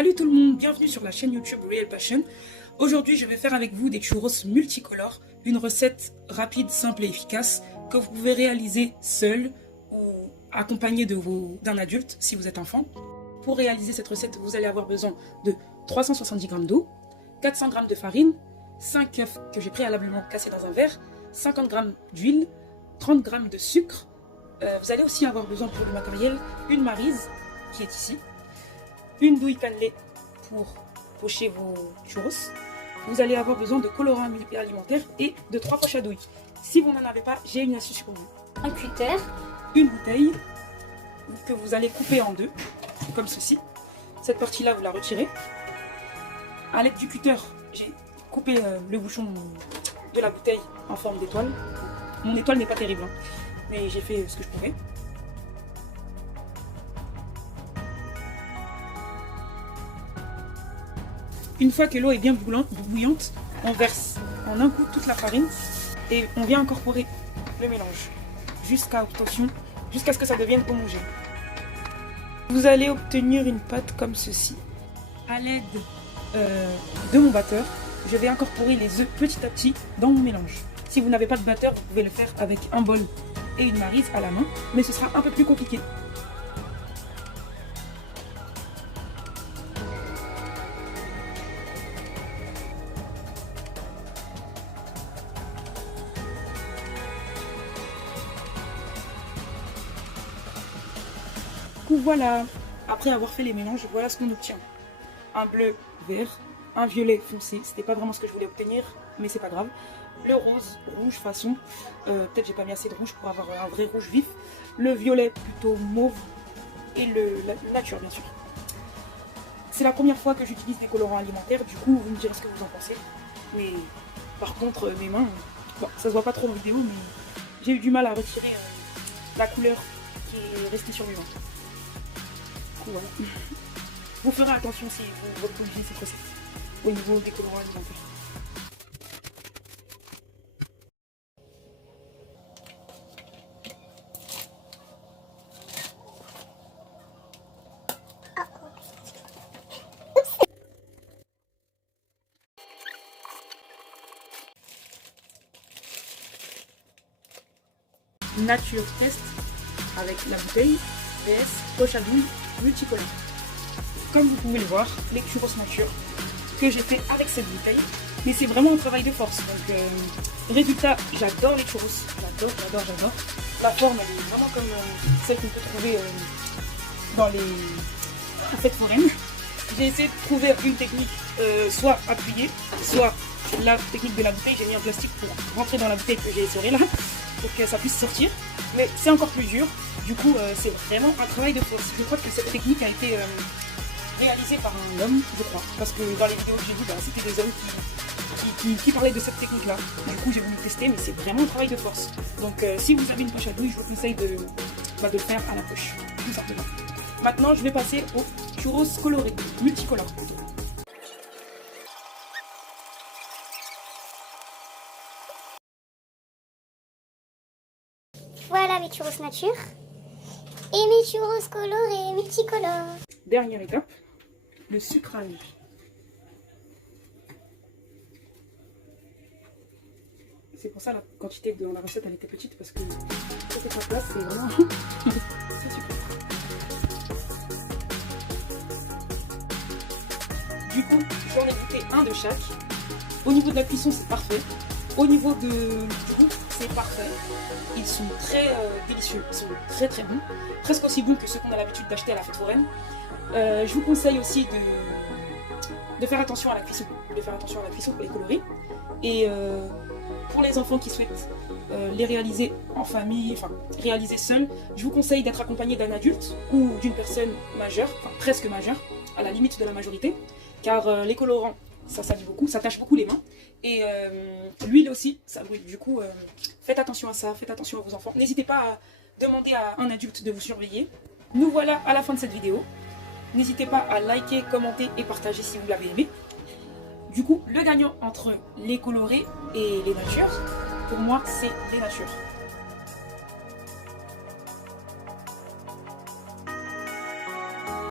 Salut tout le monde, bienvenue sur la chaîne YouTube Real Passion. Aujourd'hui, je vais faire avec vous des churros multicolores, une recette rapide, simple et efficace que vous pouvez réaliser seul ou accompagné d'un adulte si vous êtes enfant. Pour réaliser cette recette, vous allez avoir besoin de 370 g d'eau, 400 g de farine, 5 œufs que j'ai préalablement cassés dans un verre, 50 g d'huile, 30 g de sucre. Vous allez aussi avoir besoin pour le matériel une maryse qui est ici, une douille cannelée pour pocher vos churros. Vous allez avoir besoin de colorants alimentaires et de 3 poches à douille. Si vous n'en avez pas, j'ai une astuce pour vous. Un cutter, une bouteille que vous allez couper en deux, comme ceci. Cette partie-là, vous la retirez. À l'aide du cutter, j'ai coupé le bouchon de la bouteille en forme d'étoile. Mon étoile n'est pas terrible, hein, mais j'ai fait ce que je pouvais. Une fois que l'eau est bien bouillante, on verse en un coup toute la farine et on vient incorporer le mélange jusqu'à ce que ça devienne homogène. Vous allez obtenir une pâte comme ceci. À l'aide de mon batteur, je vais incorporer les œufs petit à petit dans mon mélange. Si vous n'avez pas de batteur, vous pouvez le faire avec un bol et une maryse à la main, mais ce sera un peu plus compliqué. Voilà, après avoir fait les mélanges, voilà ce qu'on obtient. Un bleu vert, un violet foncé, c'était pas vraiment ce que je voulais obtenir, mais c'est pas grave. Le rose, rouge façon, peut-être j'ai pas mis assez de rouge pour avoir un vrai rouge vif. Le violet plutôt mauve et le nature bien sûr. C'est la première fois que j'utilise des colorants alimentaires, du coup vous me direz ce que vous en pensez. Mais par contre mes mains, bon, ça se voit pas trop en vidéo, mais j'ai eu du mal à retirer la couleur qui est restée sur mes mains. Voilà. Vous ferez attention si vous reproduisez cette recette au niveau des colorants alimentaires. Nature test avec la bouteille VS poche à douille multicolore. Comme vous pouvez le voir, les churros nature que j'ai fait avec cette bouteille, mais c'est vraiment un travail de force. Donc résultat, j'adore les churros, j'adore. La forme elle est vraiment comme celle qu'on peut trouver dans les fêtes foraines. J'ai essayé de trouver une technique soit appuyée, soit la technique de la bouteille. J'ai mis un plastique pour rentrer dans la bouteille que j'ai essorée là, pour que ça puisse sortir. Mais c'est encore plus dur. Du coup, c'est vraiment un travail de force. Je crois que cette technique a été réalisée par un homme, je crois. Parce que dans les vidéos que j'ai vues, c'était des hommes qui parlaient de cette technique-là. Du coup, j'ai voulu tester, mais c'est vraiment un travail de force. Donc, si vous avez une poche à douille, je vous conseille de le faire à la poche, tout simplement. Maintenant, je vais passer aux churros colorés, multicolores. voilà mes churros nature et mes churros colorés multicolores. Dernière étape, le sucrage. C'est pour ça la quantité dans la recette elle était petite parce que ça c'est pas place, c'est vraiment c'est super. Du coup, j'en ai goûté un de chaque. Au niveau de la cuisson, c'est parfait. Au niveau du goût, c'est parfait. Ils sont très délicieux, ils sont très très bons. Presque aussi bons que ceux qu'on a l'habitude d'acheter à la fête foraine. Je vous conseille aussi de faire attention à la cuisson. Pour les coloris. Et pour les enfants qui souhaitent les réaliser en famille, enfin réaliser seuls, je vous conseille d'être accompagné d'un adulte ou d'une personne majeure, enfin presque majeure, à la limite de la majorité. Car les colorants, ça salit beaucoup, ça tâche beaucoup les mains. Et l'huile aussi, ça brûle. Du coup, faites attention à ça, faites attention à vos enfants. N'hésitez pas à demander à un adulte de vous surveiller. Nous voilà à la fin de cette vidéo. N'hésitez pas à liker, commenter et partager si vous l'avez aimé. Du coup, le gagnant entre les colorés et les natures, pour moi, c'est les natures.